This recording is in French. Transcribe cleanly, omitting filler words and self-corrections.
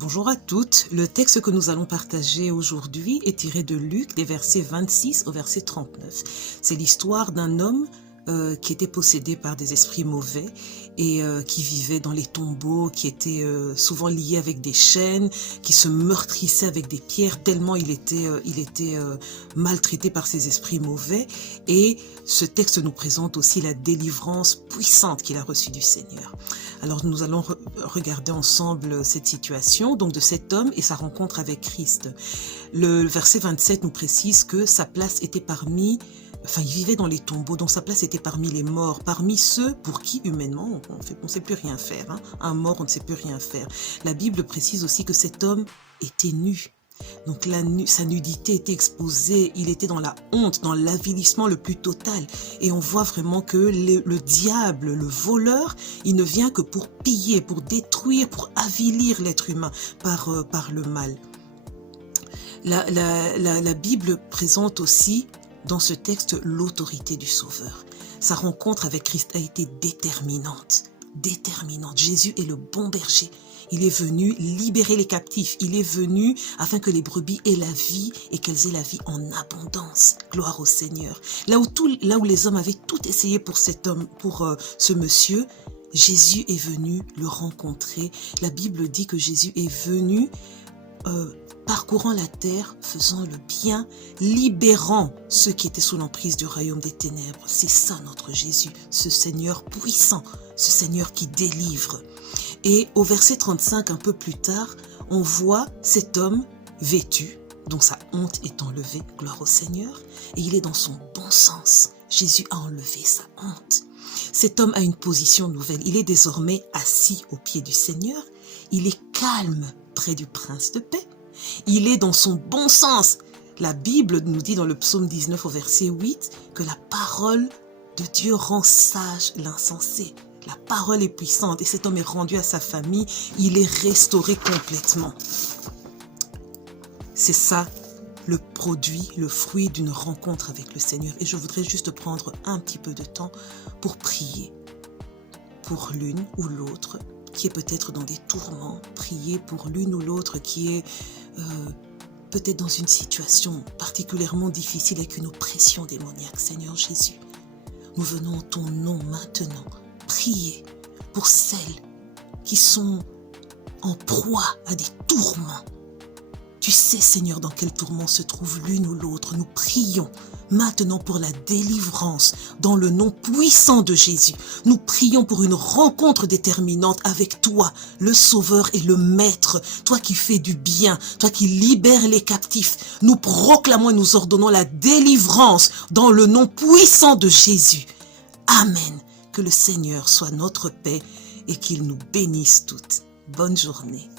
Bonjour à toutes. Le texte que nous allons partager aujourd'hui est tiré de Luc, des versets 26 au verset 39. C'est l'histoire d'un homme qui était possédé par des esprits mauvais et qui vivait dans les tombeaux, qui était souvent lié avec des chaînes, qui se meurtrissait avec des pierres tellement il était maltraité par ces esprits mauvais. Et ce texte nous présente aussi la délivrance puissante qu'il a reçue du Seigneur. Alors nous allons regarder ensemble cette situation, donc de cet homme et sa rencontre avec Christ. Le verset 27 nous précise que sa place était il vivait dans les tombeaux, donc sa place était parmi les morts, parmi ceux pour qui humainement on ne sait plus rien faire. Un mort, on ne sait plus rien faire. La Bible précise aussi que cet homme était nu. Donc sa nudité était exposée, il était dans la honte, dans l'avilissement le plus total. Et on voit vraiment que le diable, le voleur, il ne vient que pour piller, pour détruire, pour avilir l'être humain par le mal. La Bible présente aussi dans ce texte l'autorité du Sauveur. Sa rencontre avec Christ a été déterminante. Jésus est le bon berger. Il est venu libérer les captifs. Il est venu afin que les brebis aient la vie et qu'elles aient la vie en abondance. Gloire au Seigneur. Là où les hommes avaient tout essayé pour cet homme, pour ce monsieur, Jésus est venu le rencontrer. La Bible dit que Jésus est venu parcourant la terre, faisant le bien, libérant ceux qui étaient sous l'emprise du royaume des ténèbres. C'est ça notre Jésus, ce Seigneur puissant, ce Seigneur qui délivre. Et au verset 35, un peu plus tard, on voit cet homme vêtu, dont sa honte est enlevée, gloire au Seigneur, et il est dans son bon sens. Jésus a enlevé sa honte. Cet homme a une position nouvelle. Il est désormais assis aux pieds du Seigneur. Il est calme près du prince de paix. Il est dans son bon sens. La Bible nous dit dans le psaume 19 au verset 8 que la parole de Dieu rend sage l'insensé. La parole est puissante et cet homme est rendu à sa famille. Il est restauré complètement. C'est ça le produit, le fruit d'une rencontre avec le Seigneur. Et je voudrais juste prendre un petit peu de temps pour prier pour l'une ou l'autre qui est peut-être dans des tourments, prier pour l'une ou l'autre qui est peut-être dans une situation particulièrement difficile avec une oppression démoniaque. Seigneur Jésus, nous venons en ton nom maintenant prier pour celles qui sont en proie à des tourments. Tu sais, Seigneur, dans quel tourment se trouve l'une ou l'autre. Nous prions maintenant pour la délivrance dans le nom puissant de Jésus. Nous prions pour une rencontre déterminante avec toi, le Sauveur et le Maître. Toi qui fais du bien, toi qui libères les captifs. Nous proclamons et nous ordonnons la délivrance dans le nom puissant de Jésus. Amen. Que le Seigneur soit notre paix et qu'il nous bénisse toutes. Bonne journée.